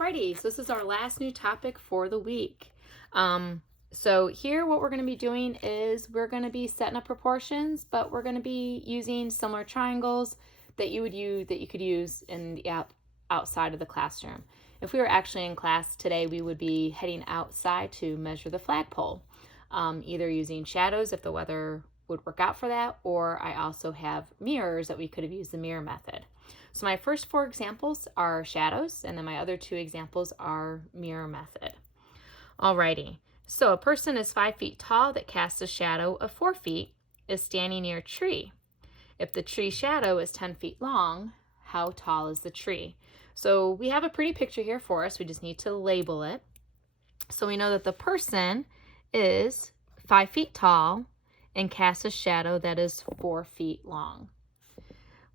Alrighty, so this is our last new topic for the week. So here what we're going to be doing is we're going to be setting up proportions, but we're going to be using similar triangles that you could use in the outside of the classroom. If we were actually in class today, we would be heading outside to measure the flagpole, either using shadows if the weather would work out for that, or I also have mirrors that we could have used the mirror method. So my first 4 examples are shadows, and then my other 2 examples are mirror method. Alrighty, so a person is 5 feet tall that casts a shadow of 4 feet, is standing near a tree. If the tree shadow is 10 feet long, how tall is the tree? So we have a pretty picture here for us. We just need to label it. So we know that the person is 5 feet tall and casts a shadow that is 4 feet long.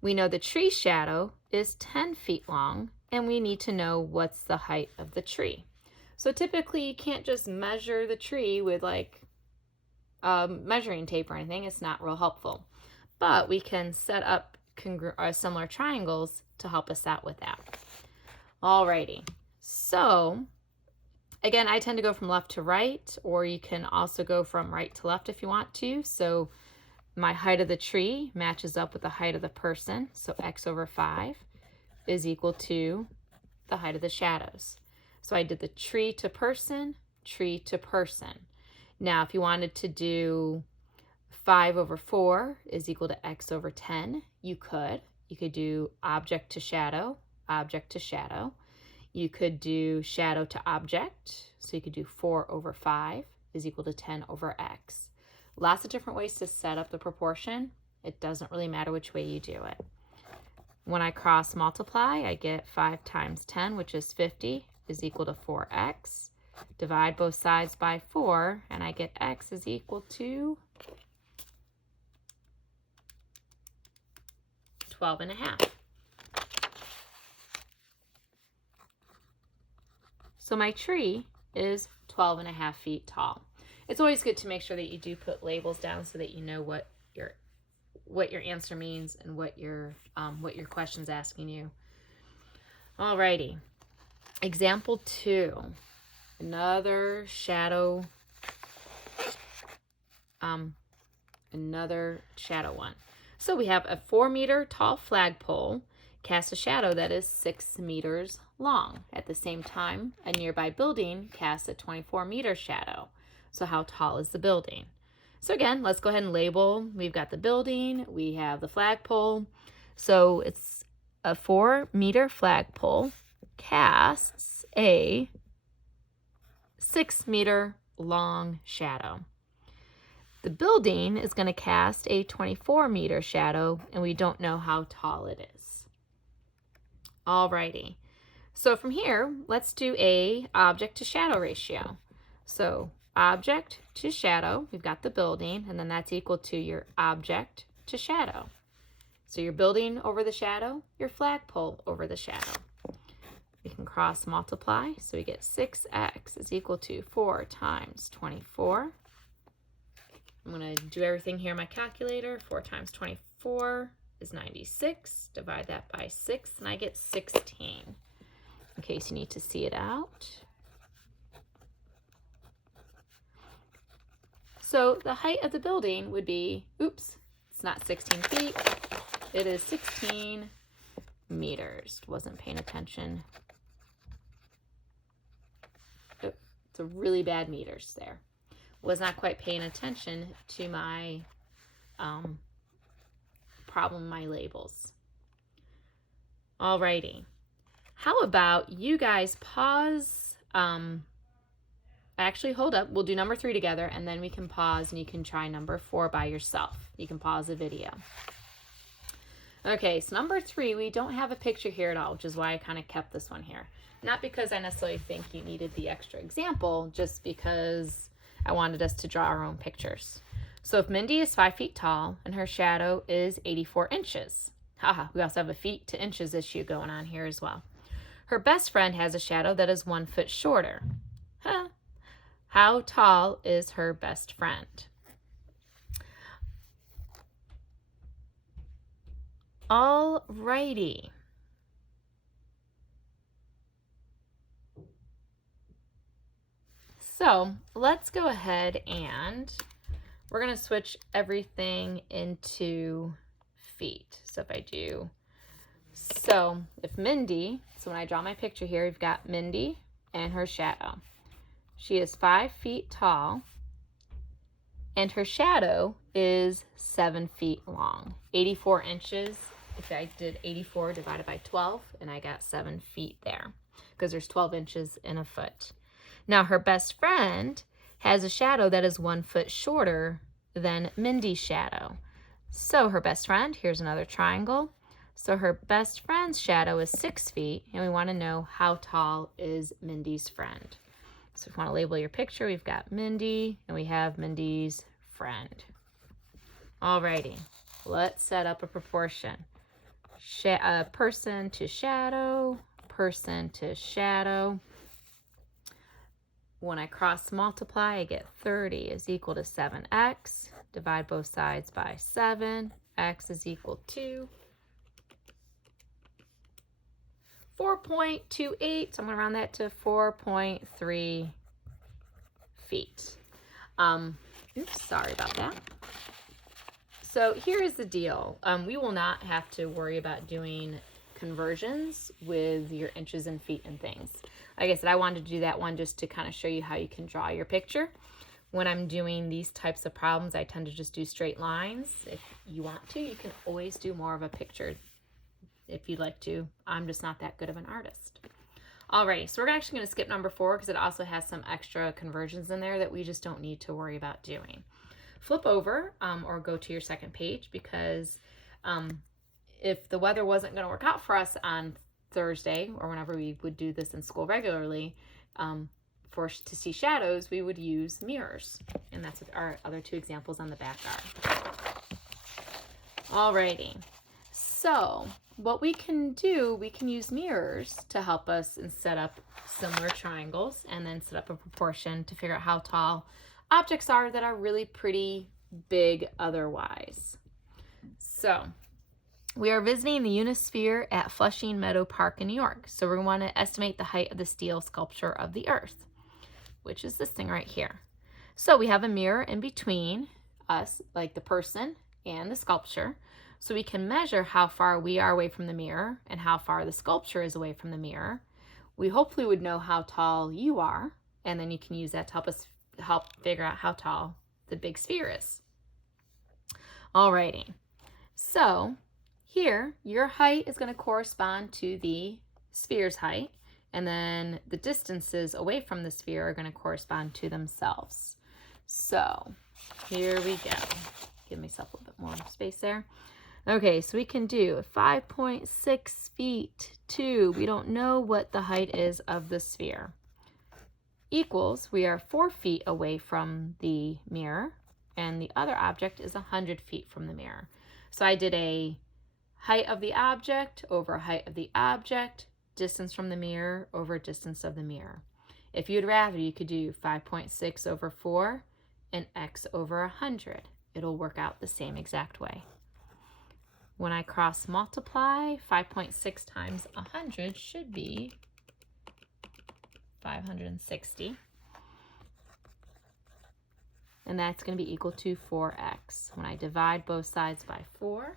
We know the tree shadow is 10 feet long, and we need to know what's the height of the tree. So typically you can't just measure the tree with like measuring tape or anything. It's not real helpful. But we can set up similar triangles to help us out with that. Alrighty, so again, I tend to go from left to right, or you can also go from right to left if you want to. So my height of the tree matches up with the height of the person. So x over 5 is equal to the height of the shadows. So I did the tree to person, tree to person. Now, if you wanted to do 5 over 4 is equal to x over 10, you could. You could do object to shadow, object to shadow. You could do shadow to object. So you could do 4 over 5 is equal to 10 over x. Lots of different ways to set up the proportion. It doesn't really matter which way you do it. When I cross multiply, I get 5 times 10, which is 50, is equal to 4x. Divide both sides by 4, and I get x is equal to 12.5. So my tree is 12.5 feet tall. It's always good to make sure that you do put labels down so that you know what your answer means and what your question's asking you. Alrighty, example 2, another shadow one. So we have a 4-meter tall flagpole casts a shadow that is 6 meters long. At the same time, a nearby building casts a 24-meter shadow. So how tall is the building? So again, let's go ahead and label. We've got the building, we have the flagpole. So it's a 4-meter flagpole casts a 6-meter long shadow. The building is going to cast a 24-meter shadow, and we don't know how tall it is. Alrighty, so from here, let's do a object to shadow ratio. So object to shadow, we've got the building, and then that's equal to your object to shadow. So your building over the shadow, your flagpole over the shadow. We can cross multiply, so we get 6x is equal to 4 times 24. I'm going to do everything here in my calculator. 4 times 24 is 96. Divide that by 6, and I get 16. In case you need to see it out. So the height of the building would be, oops, it's not 16 feet. It is 16 meters. Wasn't paying attention. Oh, it's a really bad meters there. Was not quite paying attention to my problem, my labels. Alrighty. How about you guys pause? Actually, hold up. We'll do number 3 together, and then we can pause, and you can try number 4 by yourself. You can pause the video. Okay, so number 3, we don't have a picture here at all, which is why I kind of kept this one here. Not because I necessarily think you needed the extra example, just because I wanted us to draw our own pictures. So if Mindy is 5 feet tall and her shadow is 84 inches. Haha, we also have a feet to inches issue going on here as well. Her best friend has a shadow that is 1 foot shorter. Huh. How tall is her best friend? Alrighty. So let's go ahead and we're going to switch everything into feet. So if I do, so if Mindy, so when I draw my picture here, we've got Mindy and her shadow. She is 5 feet tall and her shadow is 7 feet long, 84 inches. If I did 84 divided by 12, and I got 7 feet there because there's 12 inches in a foot. Now her best friend has a shadow that is 1 foot shorter than Mindy's shadow. So her best friend, here's another triangle. So her best friend's shadow is 6 feet, and we want to know how tall is Mindy's friend. So if you want to label your picture, we've got Mindy, and we have Mindy's friend. Alrighty, let's set up a proportion. Person to shadow, person to shadow. When I cross multiply, I get 30 is equal to 7x. Divide both sides by 7. X is equal to 4.28. So I'm going to round that to 4.3 feet. Oops, sorry about that. So here is the deal. We will not have to worry about doing conversions with your inches and feet and things. Like I said, I wanted to do that one just to kind of show you how you can draw your picture. When I'm doing these types of problems, I tend to just do straight lines. If you want to, you can always do more of a picture if you'd like to. I'm just not that good of an artist. Alrighty, so we're actually going to skip number 4 because it also has some extra conversions in there that we just don't need to worry about doing. Flip over or go to your second page because if the weather wasn't going to work out for us on Thursday or whenever we would do this in school regularly, to see shadows, we would use mirrors. And that's what our other 2 examples on the back are. Alrighty, so what we can do, we can use mirrors to help us and set up similar triangles and then set up a proportion to figure out how tall objects are that are really pretty big otherwise. So we are visiting the Unisphere at Flushing Meadow Park in New York. So we're going to want to estimate the height of the steel sculpture of the Earth, which is this thing right here. So we have a mirror in between us, like the person and the sculpture. So we can measure how far we are away from the mirror and how far the sculpture is away from the mirror. We hopefully would know how tall you are, and then you can use that to help figure out how tall the big sphere is. Alrighty, so here your height is going to correspond to the sphere's height, and then the distances away from the sphere are going to correspond to themselves. So here we go. Give myself a little bit more space there. Okay, so we can do 5.6 feet to, we don't know what the height is of the sphere, equals, we are 4 feet away from the mirror, and the other object is 100 feet from the mirror. So I did a height of the object over height of the object, distance from the mirror over distance of the mirror. If you'd rather, you could do 5.6 over 4 and x over 100. It'll work out the same exact way. When I cross multiply, 5.6 times 100 should be 560. And that's going to be equal to 4x. When I divide both sides by 4,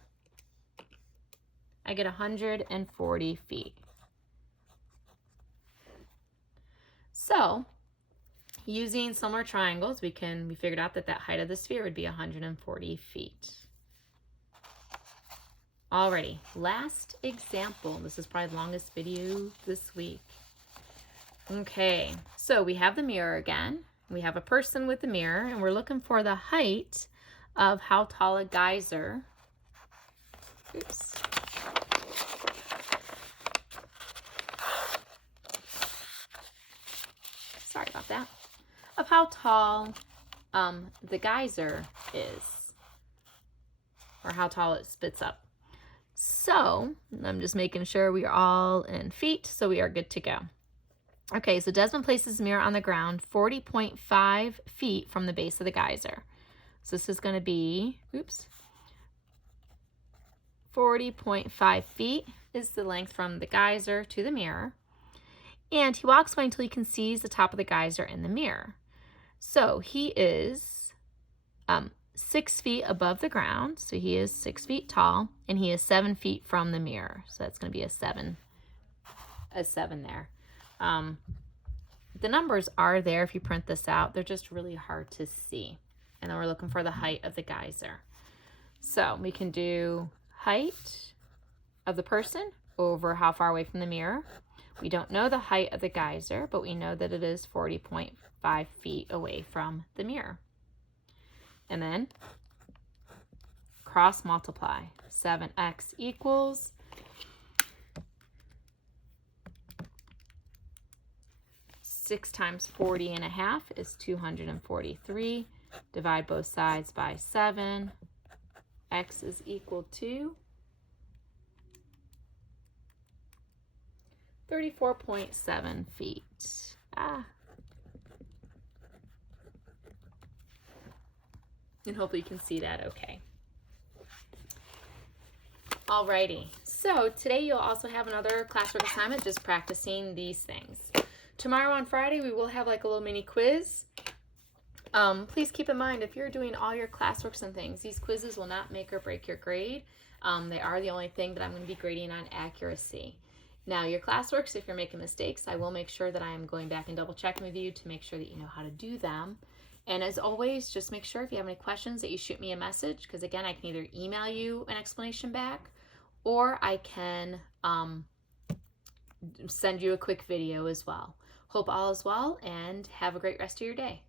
I get 140 feet. So, using similar triangles, we figured out that that height of the sphere would be 140 feet. Alrighty, last example. This is probably the longest video this week. Okay, so we have the mirror again. We have a person with the mirror, and we're looking for the height of how tall a geyser. Oops. Sorry about that. Of how tall the geyser is, or how tall it spits up. So I'm just making sure we are all in feet, so we are good to go. Okay, so Desmond places the mirror on the ground 40.5 feet from the base of the geyser. So this is going to be, 40.5 feet is the length from the geyser to the mirror. And he walks away until he can see the top of the geyser in the mirror. So he is 6 feet above the ground. So he is 6 feet tall, and he is 7 feet from the mirror. So that's going to be a 7 there. The numbers are there if you print this out. They're just really hard to see. And then we're looking for the height of the geyser. So we can do height of the person over how far away from the mirror. We don't know the height of the geyser, but we know that it is 40.5 feet away from the mirror. And then cross multiply. 7x equals 6 times 40.5 is 243. Divide both sides by 7. X is equal to 34.7 feet. And hopefully you can see that okay. Alrighty, so today you'll also have another classwork assignment, just practicing these things. Tomorrow on Friday, we will have like a little mini quiz. Please keep in mind, if you're doing all your classworks and things, these quizzes will not make or break your grade. They are the only thing that I'm going to be grading on accuracy. Now, your classworks, if you're making mistakes, I will make sure that I am going back and double checking with you to make sure that you know how to do them. And as always, just make sure if you have any questions that you shoot me a message, because again, I can either email you an explanation back, or I can send you a quick video as well. Hope all is well, and have a great rest of your day.